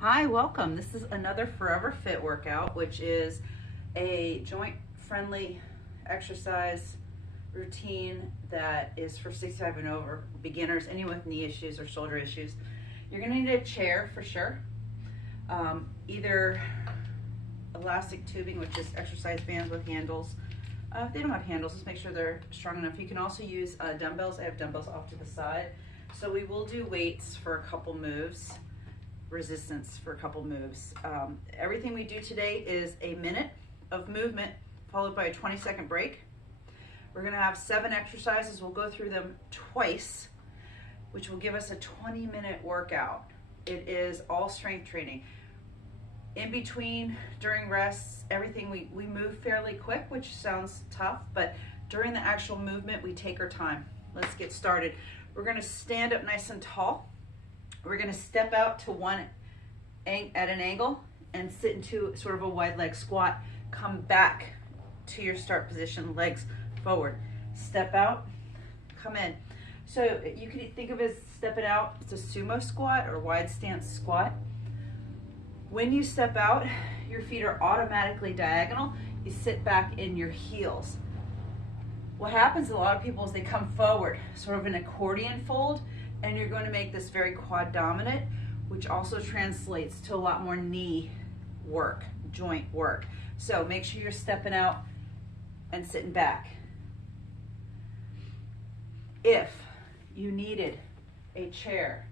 Hi, welcome. This is another Forever Fit workout, which is a joint-friendly exercise routine that is for 65 and over, beginners, anyone with knee issues or shoulder issues. You're going to need a chair for sure, either elastic tubing, which is exercise bands with handles. If they don't have handles, just make sure they're strong enough. You can also use dumbbells. I have dumbbells off to the side. So we will do weights for a couple moves, resistance for a couple moves. Everything we do today is a minute of movement followed by a 20-second break. We're gonna have 7 exercises. We'll go through them twice, which will give us a 20-minute workout. It is all strength training. In between, during rests, everything we move fairly quick, which sounds tough, but during the actual movement, we take our time. Let's get started. We're gonna stand up nice and tall. We're gonna step out to one at an angle and sit into sort of a wide leg squat. Come back to your start position, legs forward. Step out, come in. So you can think of it as stepping out. It's a sumo squat or wide stance squat. When you step out, your feet are automatically diagonal. You sit back in your heels. What happens to a lot of people is they come forward, sort of an accordion fold, and you're going to make this very quad dominant, which also translates to a lot more knee work, joint work. So make sure you're stepping out and sitting back. If you needed a chair,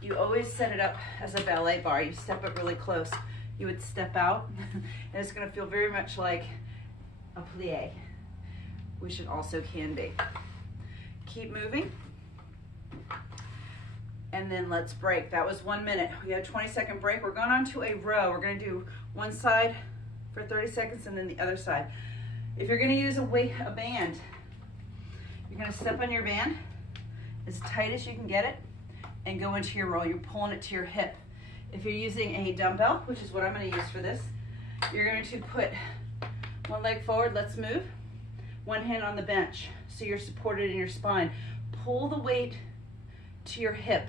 you always set it up as a ballet bar. You step up really close. You would step out, and it's going to feel very much like a plie, which it also can be. Keep moving. And then let's break. That was 1 minute. We had a 20-second break. We're going on to a row. We're going to do one side for 30 seconds and then the other side. If you're going to use a band, you're going to step on your band as tight as you can get it and go into your row. You're pulling it to your hip. If you're using a dumbbell, which is what I'm going to use for this, you're going to put one leg forward. Let's move. One hand on the bench so you're supported in your spine. Pull the weight to your hip.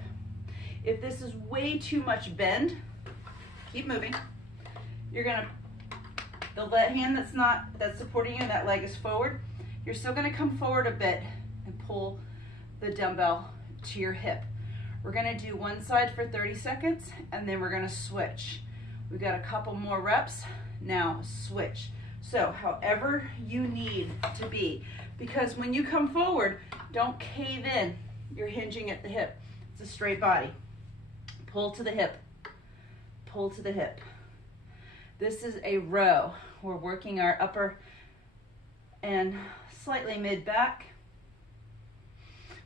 If this is way too much bend, keep moving. You're gonna, the hand that's supporting you, that leg is forward. You're still gonna come forward a bit and pull the dumbbell to your hip. We're gonna do one side for 30 seconds and then we're gonna switch. We've got a couple more reps. Now switch. So however you need to be, because when you come forward, don't cave in. You're hinging at the hip. It's a straight body. Pull to the hip. Pull to the hip. This is a row. We're working our upper and slightly mid back.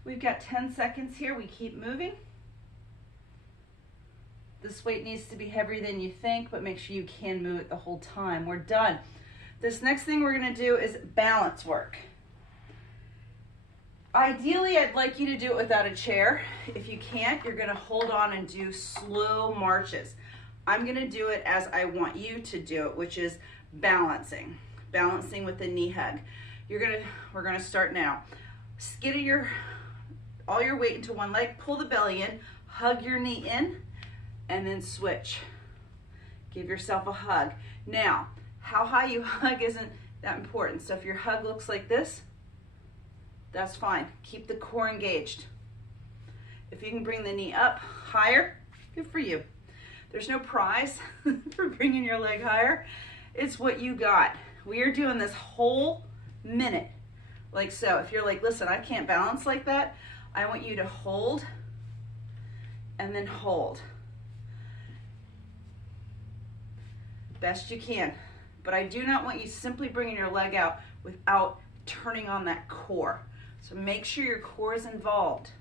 We've got 10 seconds here. We keep moving. This weight needs to be heavier than you think, but make sure you can move it the whole time. We're done. This next thing we're going to do is balance work. Ideally, I'd like you to do it without a chair. If you can't, you're gonna hold on and do slow marches. I'm gonna do it as I want you to do it, which is balancing with the knee hug. We're gonna start now. Skidder all your weight into one leg, pull the belly in, hug your knee in, and then switch. Give yourself a hug. Now, how high you hug isn't that important. So if your hug looks like this, that's fine. Keep the core engaged. If you can bring the knee up higher, good for you. There's no prize for bringing your leg higher. It's what you got. We are doing this whole minute like so. If you're like, listen, I can't balance like that, I want you to hold and then hold. Best you can. But I do not want you simply bringing your leg out without turning on that core. So make sure your core is involved.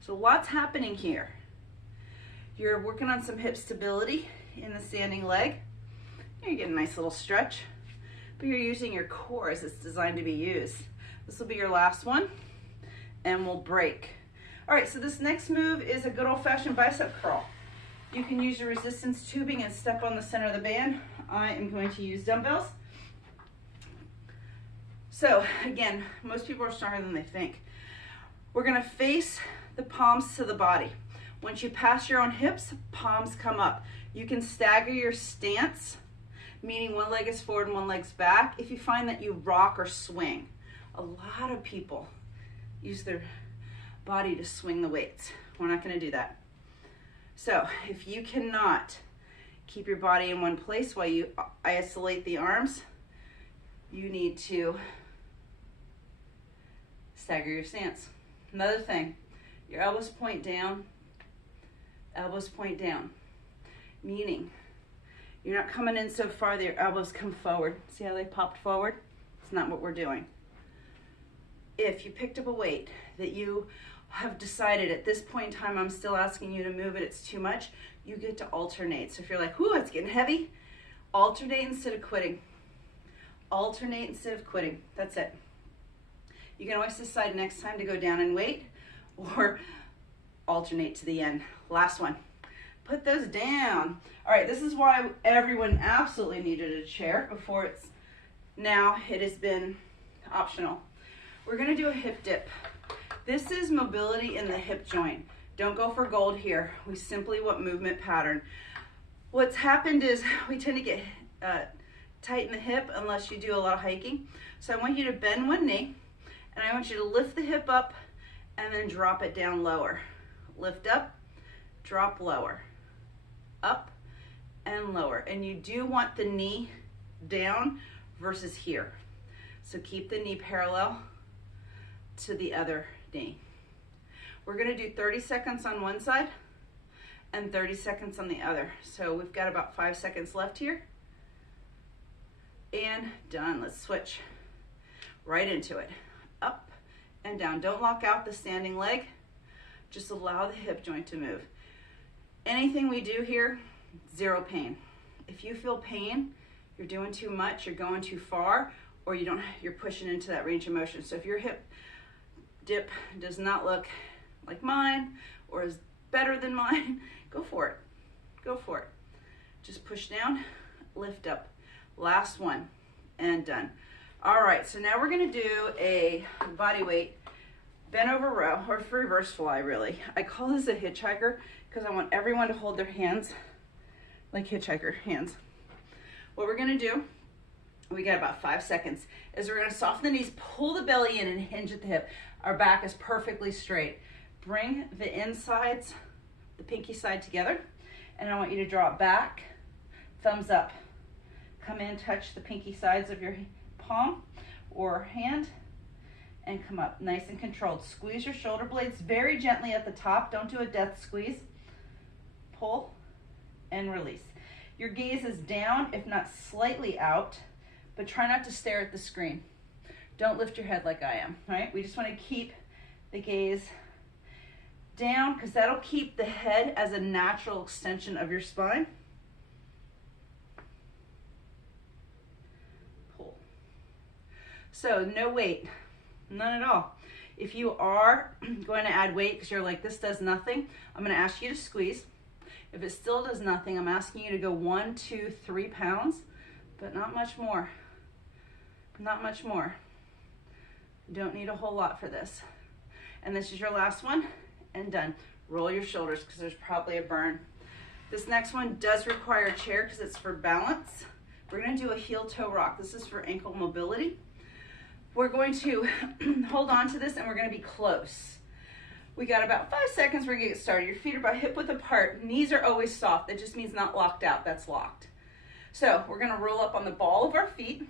So lots happening here. You're working on some hip stability in the standing leg. You're getting a nice little stretch, but you're using your core as it's designed to be used. This will be your last one, and we'll break. All right, so this next move is a good old-fashioned bicep curl. You can use your resistance tubing and step on the center of the band. I am going to use dumbbells. So again, most people are stronger than they think. We're gonna face the palms to the body. Once you pass your own hips, palms come up. You can stagger your stance, meaning one leg is forward and one leg's back, if you find that you rock or swing. A lot of people use their body to swing the weights. We're not going to do that. So if you cannot keep your body in one place while you isolate the arms, you need to stagger your stance. Another thing, your elbows point down, meaning you're not coming in so far that your elbows come forward. See how they popped forward? It's not what we're doing. If you picked up a weight that you have decided at this point in time, I'm still asking you to move it, it's too much, you get to alternate. So if you're like, whoo, it's getting heavy, alternate instead of quitting. Alternate instead of quitting. That's it. You can always decide next time to go down in weight or alternate to the end. Last one. Put those down. All right, this is why everyone absolutely needed a chair before now it has been optional. We're gonna do a hip dip. This is mobility in the hip joint. Don't go for gold here. We simply want movement pattern. What's happened is we tend to get tight in the hip unless you do a lot of hiking. So I want you to bend one knee and I want you to lift the hip up and then drop it down lower. Lift up, drop lower, up and lower. And you do want the knee down versus here. So keep the knee parallel to the other knee. We're gonna do 30 seconds on one side and 30 seconds on the other. So we've got about 5 seconds left here. And done. Let's switch right into it. Up and down. Don't lock out the standing leg. Just allow the hip joint to move. Anything we do here, zero pain. If you feel pain, you're doing too much, you're going too far, or you're pushing into that range of motion. So if your hip dip does not look like mine or is better than mine, go for it. Go for it. Just push down, lift up. Last one and done. All right, so now we're gonna do a body weight bent over row, or reverse fly really. I call this a hitchhiker because I want everyone to hold their hands like hitchhiker hands. What we're gonna do, we got about 5 seconds, is we're gonna soften the knees, pull the belly in and hinge at the hip. Our back is perfectly straight. Bring the insides, the pinky side together, and I want you to draw it back, thumbs up. Come in, touch the pinky sides of your palm or hand, and come up, nice and controlled. Squeeze your shoulder blades very gently at the top. Don't do a death squeeze. Pull and release. Your gaze is down, if not slightly out, but try not to stare at the screen. Don't lift your head like I am, right? We just want to keep the gaze down because that'll keep the head as a natural extension of your spine. Pull. So no weight, none at all. If you are going to add weight because you're like, this does nothing, I'm going to ask you to squeeze. If it still does nothing, I'm asking you to go 1, 2, 3 pounds, but not much more. Not much more. You don't need a whole lot for this. And this is your last one, and done. Roll your shoulders because there's probably a burn. This next one does require a chair because it's for balance. We're going to do a heel toe rock. This is for ankle mobility. We're going to hold on to this and we're going to be close. We got about 5 seconds. We're going to get started. Your feet are about hip width apart. Knees are always soft. That just means not locked out. That's locked. So we're going to roll up on the ball of our feet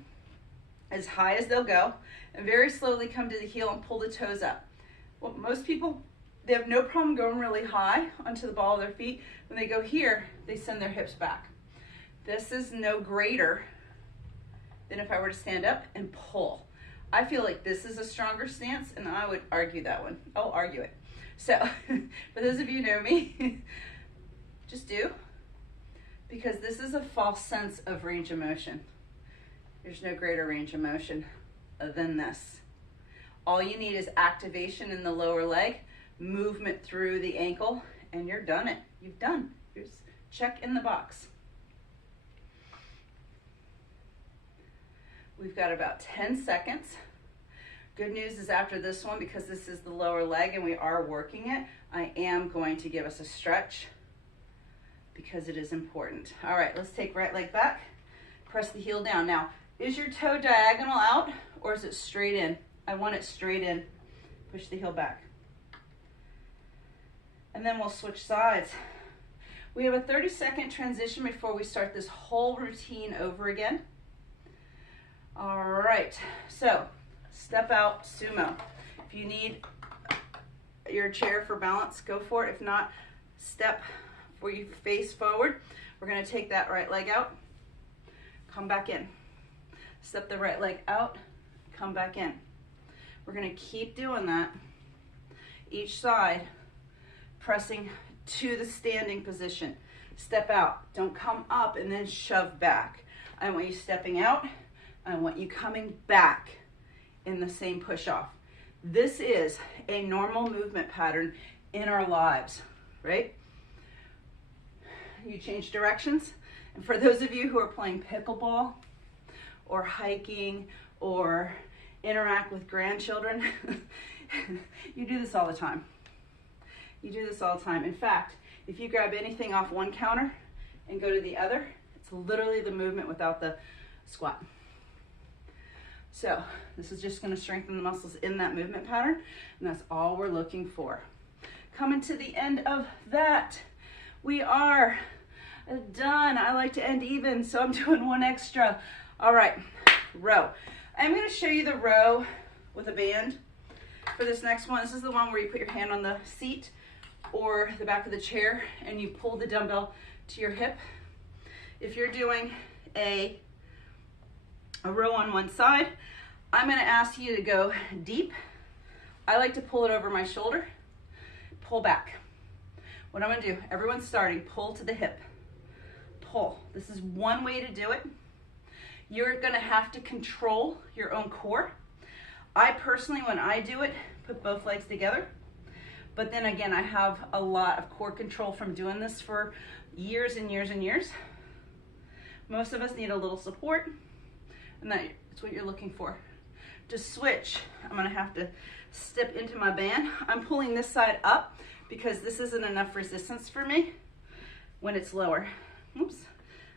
as high as they'll go and very slowly come to the heel and pull the toes up. Well, most people, they have no problem going really high onto the ball of their feet. When they go here, they send their hips back. This is no greater than if I were to stand up and pull. I feel like this is a stronger stance, and I would argue that one. I'll argue it. So, for those of you who know me, just do, because this is a false sense of range of motion. There's no greater range of motion than this. All you need is activation in the lower leg, movement through the ankle, and you're done it. You've done. Here's check in the box. We've got about 10 seconds. Good news is after this one, because this is the lower leg and we are working it, I am going to give us a stretch because it is important. All right, let's take right leg back, press the heel down. Now, is your toe diagonal out or is it straight in? I want it straight in. Push the heel back. And then we'll switch sides. We have a 30-second transition before we start this whole routine over again. All right, so step out sumo. If you need your chair for balance, go for it. If not, step where you face forward. We're gonna take that right leg out, come back in. Step the right leg out, come back in. We're gonna keep doing that. Each side, pressing to the standing position. Step out, don't come up and then shove back. I want you stepping out, I want you coming back in the same push off. This is a normal movement pattern in our lives, right? You change directions. And for those of you who are playing pickleball or hiking or interact with grandchildren, you do this all the time. You do this all the time. In fact, if you grab anything off one counter and go to the other, it's literally the movement without the squat. So this is just going to strengthen the muscles in that movement pattern, and that's all we're looking for. Coming to the end of that, we are done. I like to end even, so I'm doing one extra. All right, row. I'm going to show you the row with a band for this next one. This is the one where you put your hand on the seat or the back of the chair and you pull the dumbbell to your hip. If you're doing a row on one side, I'm going to ask you to go deep. I like to pull it over my shoulder, pull back. What I'm going to do, everyone's starting, pull to the hip, pull. This is one way to do it. You're going to have to control your own core. I personally, when I do it, put both legs together. But then again, I have a lot of core control from doing this for years and years and years. Most of us need a little support, and that's what you're looking for. To switch, I'm gonna have to step into my band. I'm pulling this side up because this isn't enough resistance for me when it's lower. Oops,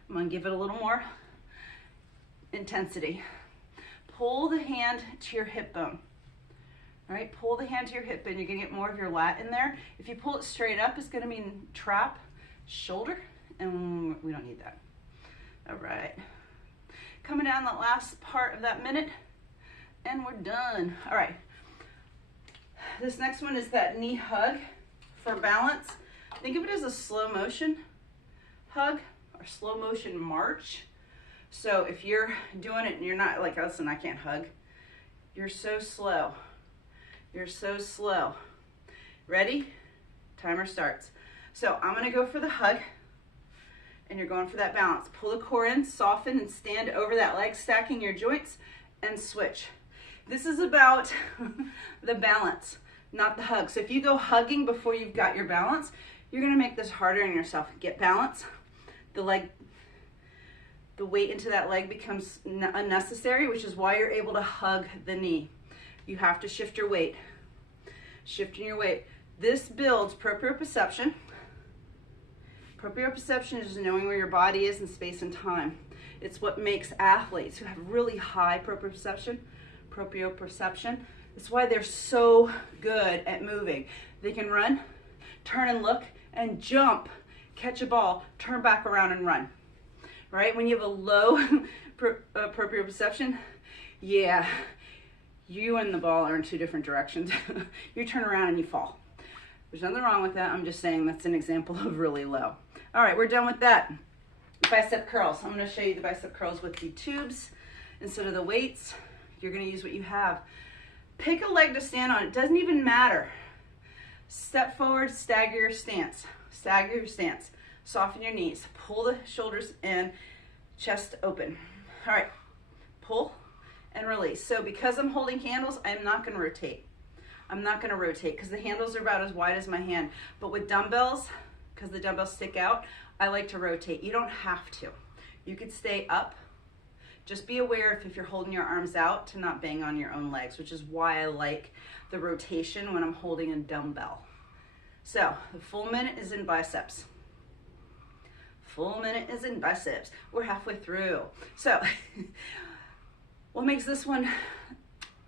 I'm gonna give it a little more intensity. Pull the hand to your hip bone. All right, pull the hand to your hip bone. You're gonna get more of your lat in there. If you pull it straight up, it's gonna mean trap shoulder, and we don't need that. All right, coming down the last part of that minute, and we're done. All right, this next one is that knee hug for balance. Think of it as a slow motion hug or slow motion march. So if you're doing it and you're not like, listen, I can't hug. You're so slow. You're so slow. Ready? Timer starts. So I'm gonna go for the hug and you're going for that balance. Pull the core in, soften and stand over that leg, stacking your joints and switch. This is about the balance, not the hug. So if you go hugging before you've got your balance, you're gonna make this harder on yourself. Get balance. The weight into that leg becomes unnecessary, which is why you're able to hug the knee. You have to shift your weight. Shifting your weight. This builds proprioception. Proprioception is knowing where your body is in space and time. It's what makes athletes who have really high proprioception. It's why they're so good at moving. They can run, turn and look, and jump, catch a ball, turn back around and run. Right? When you have a low proprioception, yeah, you and the ball are in two different directions. You turn around and you fall. There's nothing wrong with that. I'm just saying that's an example of really low. All right, we're done with that. Bicep curls. I'm going to show you the bicep curls with the tubes instead of the weights. You're going to use what you have. Pick a leg to stand on. It doesn't even matter. Step forward, stagger your stance. Stagger your stance. Soften your knees. Pull the shoulders in, chest open. All right, pull and release. So because I'm holding handles, I'm not going to rotate. I'm not going to rotate because the handles are about as wide as my hand. But with dumbbells, because the dumbbells stick out, I like to rotate. You don't have to. You could stay up. Just be aware if you're holding your arms out to not bang on your own legs, which is why I like the rotation when I'm holding a dumbbell. So the full minute is in biceps. Full minute is in biceps. We're halfway through. So what makes this one,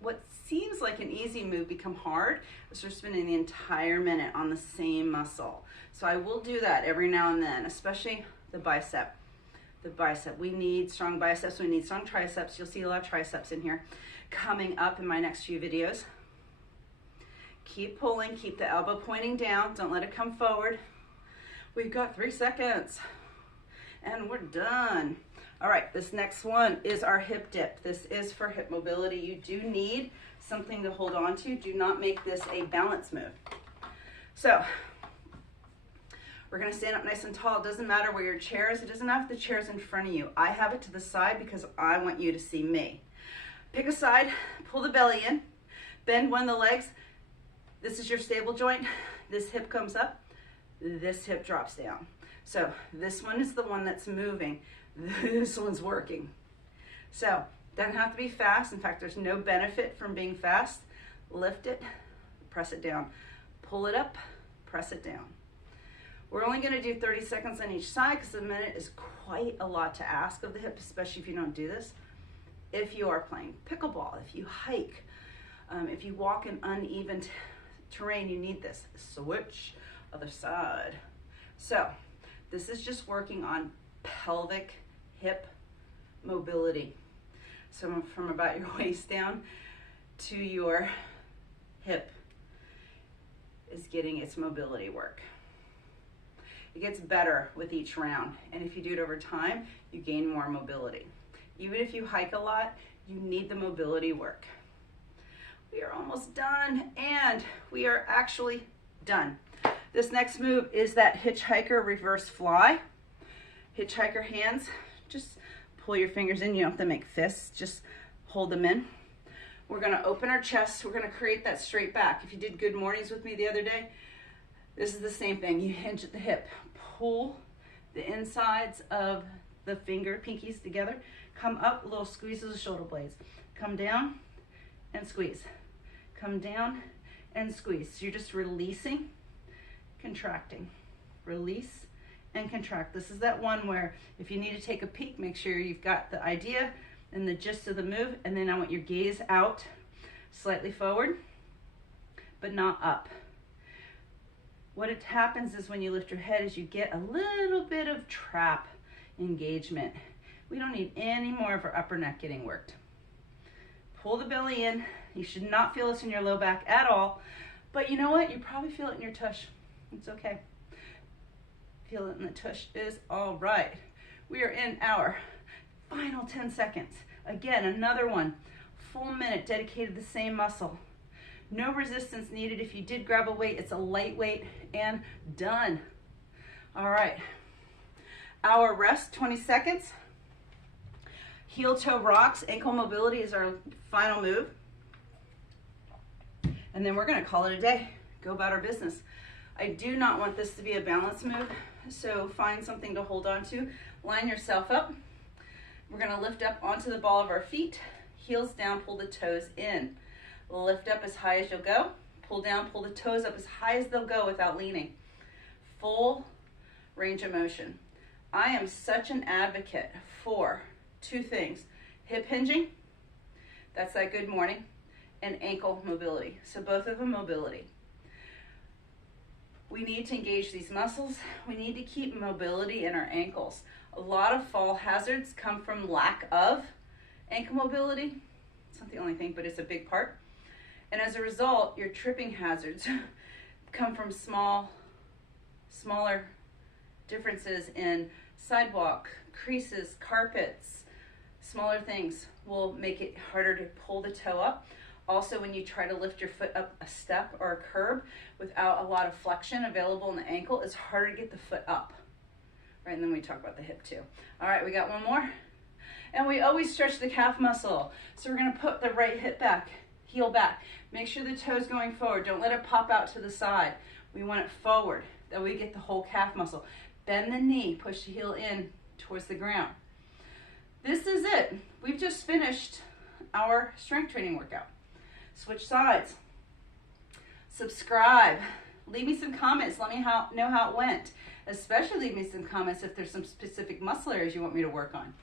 what seems like an easy move, become hard is we're spending the entire minute on the same muscle. So I will do that every now and then, especially the bicep. The bicep. We need strong biceps. We need strong triceps. You'll see a lot of triceps in here coming up in my next few videos. Keep pulling. Keep the elbow pointing down. Don't let it come forward. We've got 3 seconds. And we're done. All right, this next one is our hip dip. This is for hip mobility. You do need something to hold on to. Do not make this a balance move. So we're gonna stand up nice and tall. It doesn't matter where your chair is. It doesn't matter if the chair is in front of you. I have it to the side because I want you to see me. Pick a side, pull the belly in, bend one of the legs. This is your stable joint. This hip comes up, this hip drops down. So this one is the one that's moving. This one's working. So doesn't have to be fast. In fact, there's no benefit from being fast. Lift it, press it down. Pull it up, press it down. We're only gonna do 30 seconds on each side because a minute is quite a lot to ask of the hip, especially if you don't do this. If you are playing pickleball, if you hike, if you walk in uneven terrain, you need this. Switch, other side. So this is just working on pelvic hip mobility. So from about your waist down to your hip is getting its mobility work. It gets better with each round, and if you do it over time, you gain more mobility. Even if you hike a lot, you need the mobility work. We are almost done, and we are actually done. This next move is that hitchhiker reverse fly. Hitchhiker hands, just pull your fingers in. You don't have to make fists, just hold them in. We're gonna open our chest. We're gonna create that straight back. If you did good mornings with me the other day, this is the same thing. You hinge at the hip, pull the insides of the pinkies together, come up, a little squeeze of the shoulder blades, come down and squeeze, come down and squeeze. So you're just releasing, contracting, release and contract. This is that one where if you need to take a peek, make sure you've got the idea and the gist of the move, and then I want your gaze out, slightly forward, but not up. What it happens is when you lift your head is you get a little bit of trap engagement. We don't need any more of our upper neck getting worked. Pull the belly in. You should not feel this in your low back at all, but you know what? You probably feel it in your tush. It's okay. Feel it in the tush is all right. We are in our final 10 seconds. Again, another one. Full minute dedicated to the same muscle. No resistance needed. If you did grab a weight, it's a lightweight, and done. All right. Our rest, 20 seconds. Heel toe rocks. Ankle mobility is our final move. And then we're going to call it a day. Go about our business. I do not want this to be a balance move, so find something to hold on to. Line yourself up. We're going to lift up onto the ball of our feet. Heels down, pull the toes in. Lift up as high as you'll go. Pull down, pull the toes up as high as they'll go without leaning. Full range of motion. I am such an advocate for 2 things. Hip hinging, that's that good morning, and ankle mobility. So both of them mobility. We need to engage these muscles. We need to keep mobility in our ankles. A lot of fall hazards come from lack of ankle mobility. It's not the only thing, but it's a big part. And as a result, your tripping hazards come from smaller differences in sidewalk, creases, carpets. Smaller things will make it harder to pull the toe up. Also, when you try to lift your foot up a step or a curb without a lot of flexion available in the ankle, it's harder to get the foot up. Right, and then we talk about the hip too. All right, we got one more. And we always stretch the calf muscle. So we're gonna put the right hip back, heel back. Make sure the toe's going forward. Don't let it pop out to the side. We want it forward, that we get the whole calf muscle. Bend the knee, push the heel in towards the ground. this is it. We've just finished our strength training workout. Switch sides. Subscribe. Leave me some comments. Let me know how it went. Especially leave me some comments if there's some specific muscle areas you want me to work on.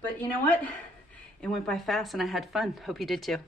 But you know what? It went by fast and I had fun. Hope you did too.